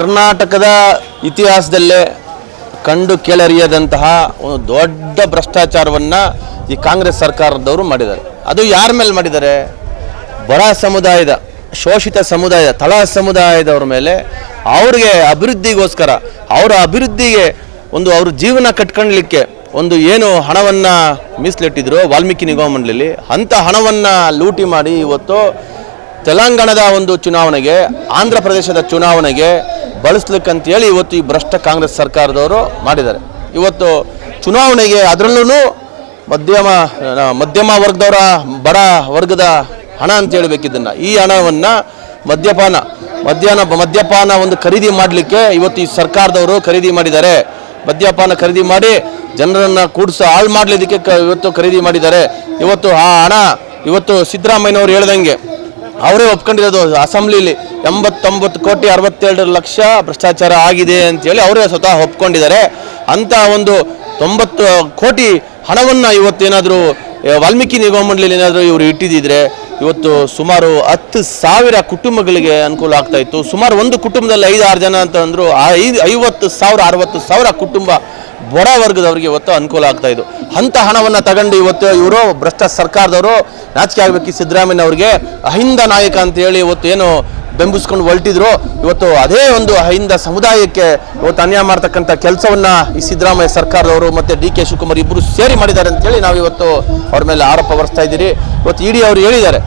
ಕರ್ನಾಟಕದ ಇತಿಹಾಸದಲ್ಲೇ ಕಂಡು ಕೇಳರಿಯದಂತಹ ಒಂದು ದೊಡ್ಡ ಭ್ರಷ್ಟಾಚಾರವನ್ನು ಈ ಕಾಂಗ್ರೆಸ್ ಸರ್ಕಾರದವರು ಮಾಡಿದ್ದಾರೆ. ಅದು ಯಾರ ಮೇಲೆ ಮಾಡಿದ್ದಾರೆ? ಬಡ ಸಮುದಾಯದ, ಶೋಷಿತ ಸಮುದಾಯ ತಳ ಸಮುದಾಯದವ್ರ ಮೇಲೆ ಅವ್ರಿಗೆ ಅಭಿವೃದ್ಧಿಗೋಸ್ಕರ, ಅವರ ಅಭಿವೃದ್ಧಿಗೆ ಒಂದು ಅವ್ರ ಜೀವನ ಕಟ್ಕೊಳ್ಳಲಿಕ್ಕೆ ಒಂದು ಏನು ಹಣವನ್ನು ಮೀಸಲಿಟ್ಟಿದ್ರು ವಾಲ್ಮೀಕಿ ನಿಗಮ ಮಂಡಳಿಲಿ, ಅಂಥ ಹಣವನ್ನು ಲೂಟಿ ಮಾಡಿ ಇವತ್ತು ತೆಲಂಗಾಣದ ಒಂದು ಚುನಾವಣೆಗೆ, ಆಂಧ್ರ ಪ್ರದೇಶದ ಚುನಾವಣೆಗೆ ಬಳಸ್ಲಿಕ್ಕಂತೇಳಿ ಇವತ್ತು ಈ ಭ್ರಷ್ಟ ಕಾಂಗ್ರೆಸ್ ಸರ್ಕಾರದವರು ಮಾಡಿದ್ದಾರೆ. ಇವತ್ತು ಚುನಾವಣೆಗೆ ಅದರಲ್ಲೂ ಮಧ್ಯಮ ಮಧ್ಯಮ ವರ್ಗದವರ ಬಡ ವರ್ಗದ ಹಣ ಅಂತ ಹೇಳ್ಬೇಕಿದ್ದನ್ನು. ಈ ಹಣವನ್ನು ಮದ್ಯಪಾನ, ಮಧ್ಯಾಹ್ನ, ಮದ್ಯಪಾನ ಒಂದು ಖರೀದಿ ಮಾಡಲಿಕ್ಕೆ ಇವತ್ತು ಈ ಸರ್ಕಾರದವರು ಖರೀದಿ ಮಾಡಿದ್ದಾರೆ. ಮದ್ಯಪಾನ ಖರೀದಿ ಮಾಡಿ ಜನರನ್ನು ಕೂಡಿಸ ಹಾಳು ಮಾಡಲಿದ್ದಕ್ಕೆ ಇವತ್ತು ಖರೀದಿ ಮಾಡಿದ್ದಾರೆ. ಇವತ್ತು ಆ ಹಣ, ಇವತ್ತು ಸಿದ್ದರಾಮಯ್ಯನವರು ಹೇಳ್ದಂಗೆ ಅವರೇ ಒಪ್ಕೊಂಡಿರೋದು ಅಸೆಂಬ್ಲಿಲಿ ಎಂಬತ್ತೊಂಬತ್ತು ಕೋಟಿ ಅರವತ್ತೆರಡು ಲಕ್ಷ ಭ್ರಷ್ಟಾಚಾರ ಆಗಿದೆ ಅಂತೇಳಿ ಅವರೇ ಸ್ವತಃ ಒಪ್ಕೊಂಡಿದ್ದಾರೆ. ಅಂತ ಒಂದು ತೊಂಬತ್ತು ಕೋಟಿ ಹಣವನ್ನು ಇವತ್ತೇನಾದರೂ ವಾಲ್ಮೀಕಿ ನಿಗಮ ಮಂಡಳಿಯಲ್ಲಿ ಏನಾದರೂ ಇವರು ಇಟ್ಟಿದ್ದಿದ್ರೆ ಇವತ್ತು ಸುಮಾರು ಹತ್ತು ಸಾವಿರ ಕುಟುಂಬಗಳಿಗೆ ಅನುಕೂಲ ಆಗ್ತಾ ಇತ್ತು. ಸುಮಾರು ಒಂದು ಕುಟುಂಬದಲ್ಲಿ ಐದು ಆರು ಜನ ಅಂತ ಅಂದರು ಐದು, ಐವತ್ತು ಸಾವಿರ, ಅರವತ್ತು ಸಾವಿರ ಕುಟುಂಬ ಬಡ ವರ್ಗದವ್ರಿಗೆ ಇವತ್ತು ಅನುಕೂಲ ಆಗ್ತಾ ಇದ್ದು. ಅಂಥ ಹಣವನ್ನು ತಗೊಂಡು ಇವತ್ತು ಇವರು ಭ್ರಷ್ಟ ಸರ್ಕಾರದವರು ನಾಚಿಕೆ ಆಗಬೇಕು ಸಿದ್ದರಾಮಯ್ಯ ಅವರಿಗೆ ಅಹಿಂದ ನಾಯಕ ಅಂತ ಹೇಳಿ ಇವತ್ತು ಏನು ಬೆಂಬಲಿಸ್ಕೊಂಡು ಹೊರಟಿದ್ರು ಇವತ್ತು ಅದೇ ಒಂದು ಅಹಿಂದ ಸಮುದಾಯಕ್ಕೆ ಇವತ್ತು ಅನ್ಯಾಯ ಮಾಡ್ತಕ್ಕಂಥ ಕೆಲಸವನ್ನ ಈ ಸಿದ್ದರಾಮಯ್ಯ ಸರ್ಕಾರದವರು ಮತ್ತೆ ಡಿ ಕೆ ಶಿವಕುಮಾರ್ ಇಬ್ಬರು ಸೇರಿ ಮಾಡಿದ್ದಾರೆ ಅಂತೇಳಿ ನಾವು ಇವತ್ತು ಅವ್ರ ಮೇಲೆ ಆರೋಪ ಹೊರಿಸ್ತಾ ಇದ್ದೀರಿ. ಇವತ್ತು ಇಡಿ ಅವರು ಹೇಳಿದ್ದಾರೆ.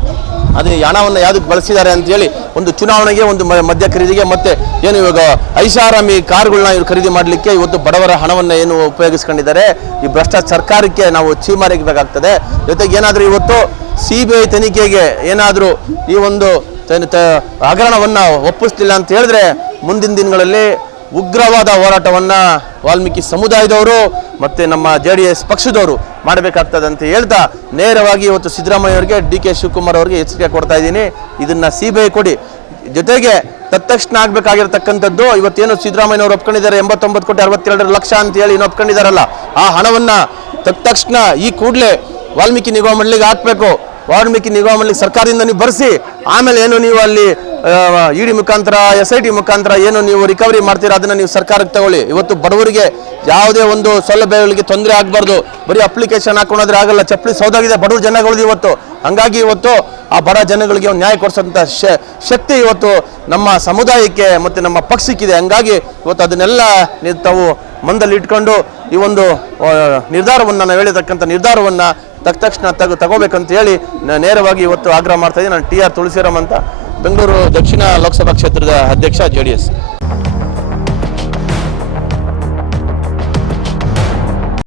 ಅದು ಹಣವನ್ನು ಯಾವುದಕ್ಕೆ ಬಳಸಿದ್ದಾರೆ ಅಂತೇಳಿ ಒಂದು ಚುನಾವಣೆಗೆ, ಒಂದು ಮದ್ಯ ಖರೀದಿಗೆ ಮತ್ತೆ ಏನು ಇವಾಗ ಐಷಾರಾಮಿ ಕಾರ್ಗಳನ್ನ ಇವರು ಖರೀದಿ ಮಾಡಲಿಕ್ಕೆ ಇವತ್ತು ಬಡವರ ಹಣವನ್ನು ಏನು ಉಪಯೋಗಿಸ್ಕೊಂಡಿದ್ದಾರೆ. ಈ ಭ್ರಷ್ಟ ಸರ್ಕಾರಕ್ಕೆ ನಾವು ಚೀಮಾರಿಗಬೇಕಾಗ್ತದೆ. ಜೊತೆಗೆ ಏನಾದರೂ ಇವತ್ತು ಸಿ ಬಿ ಐ ತನಿಖೆಗೆ ಏನಾದರೂ ಈ ಒಂದು ಹಗರಣವನ್ನು ಒಪ್ಪಿಸ್ತಿಲ್ಲ ಅಂತ ಹೇಳಿದ್ರೆ ಮುಂದಿನ ದಿನಗಳಲ್ಲಿ ಉಗ್ರವಾದ ಹೋರಾಟವನ್ನು ವಾಲ್ಮೀಕಿ ಸಮುದಾಯದವರು ಮತ್ತು ನಮ್ಮ ಜೆ ಡಿ ಎಸ್ ಪಕ್ಷದವರು ಮಾಡಬೇಕಾಗ್ತದೆ ಅಂತ ಹೇಳ್ತಾ ನೇರವಾಗಿ ಇವತ್ತು ಸಿದ್ದರಾಮಯ್ಯ ಅವರಿಗೆ, ಡಿ ಕೆ ಶಿವಕುಮಾರ್ ಅವರಿಗೆ ಎಚ್ಚರಿಕೆ ಕೊಡ್ತಾ ಇದ್ದೀನಿ. ಇದನ್ನು ಸಿ ಬಿ ಐ ಕೊಡಿ. ಜೊತೆಗೆ ತತ್ಕ್ಷಣ ಆಗಬೇಕಾಗಿರ್ತಕ್ಕಂಥದ್ದು, ಇವತ್ತೇನು ಸಿದ್ದರಾಮಯ್ಯನವರು ಒಪ್ಕೊಂಡಿದ್ದಾರೆ, ಎಂಬತ್ತೊಂಬತ್ತು ಕೋಟಿ ಅರವತ್ತೆರಡು ಲಕ್ಷ ಅಂತ ಹೇಳಿ ಏನು ಒಪ್ಕೊಂಡಿದ್ದಾರಲ್ಲ ಆ ಹಣವನ್ನು ತತ್ಕ್ಷಣ ಈ ಕೂಡಲೇ ವಾಲ್ಮೀಕಿ ನಿಗಮ ಮಂಡಳಿಗೆ ಹಾಕಬೇಕು. ವಾಲ್ಮೀಕಿ ನಿಗಮ ಮಂಡಳಿ ಸರ್ಕಾರದಿಂದ ನೀವು ಬರೆಸಿ, ಆಮೇಲೆ ಏನು ನೀವು ಅಲ್ಲಿ ಇ ಡಿ ಮುಖಾಂತರ, ಎಸ್ ಐ ಟಿ ಮುಖಾಂತರ ಏನು ನೀವು ರಿಕವರಿ ಮಾಡ್ತೀರಾ, ಅದನ್ನು ನೀವು ಸರ್ಕಾರಕ್ಕೆ ತಗೊಳ್ಳಿ. ಇವತ್ತು ಬಡವರಿಗೆ ಯಾವುದೇ ಒಂದು ಸೌಲಭ್ಯಗಳಿಗೆ ತೊಂದರೆ ಆಗಬಾರ್ದು. ಬರೀ ಅಪ್ಲಿಕೇಶನ್ ಹಾಕೊಂಡ್ರೆ ಆಗಲ್ಲ, ಚಪ್ಪಲಿ ಸೌದಾಗಿದೆ, ಬಡವ್ರ ಜನಗಳದ್ದು ಇವತ್ತು. ಹಂಗಾಗಿ ಇವತ್ತು ಆ ಬಡ ಜನಗಳಿಗೆ ಒಂದು ನ್ಯಾಯ ಕೊಡಿಸೋಂಥ ಶಕ್ತಿ ಇವತ್ತು ನಮ್ಮ ಸಮುದಾಯಕ್ಕೆ ಮತ್ತು ನಮ್ಮ ಪಕ್ಷಕ್ಕಿದೆ. ಹಂಗಾಗಿ ಇವತ್ತು ಅದನ್ನೆಲ್ಲ ತಾವು ಮಂದಲ್ಲಿ ಇಟ್ಕೊಂಡು ಈ ಒಂದು ನಿರ್ಧಾರವನ್ನು ನಾವು ಹೇಳಿರ್ತಕ್ಕಂಥ ನಿರ್ಧಾರವನ್ನು ತಕ್ಷಣ ತಗೋ ತಗೋಬೇಕಂತ ಹೇಳಿ ನೇರವಾಗಿ ಇವತ್ತು ಆಗ್ರಹ ಮಾಡ್ತಾ ಇದ್ದೀನಿ. ನಾನು ಟಿ ಆರ್ ತುಳಸಿರಾಮ್ ಅಂತ, ಬೆಂಗಳೂರು ದಕ್ಷಿಣ ಲೋಕಸಭಾ ಕ್ಷೇತ್ರದ ಅಧ್ಯಕ್ಷ ಜೆ ಡಿ ಎಸ್.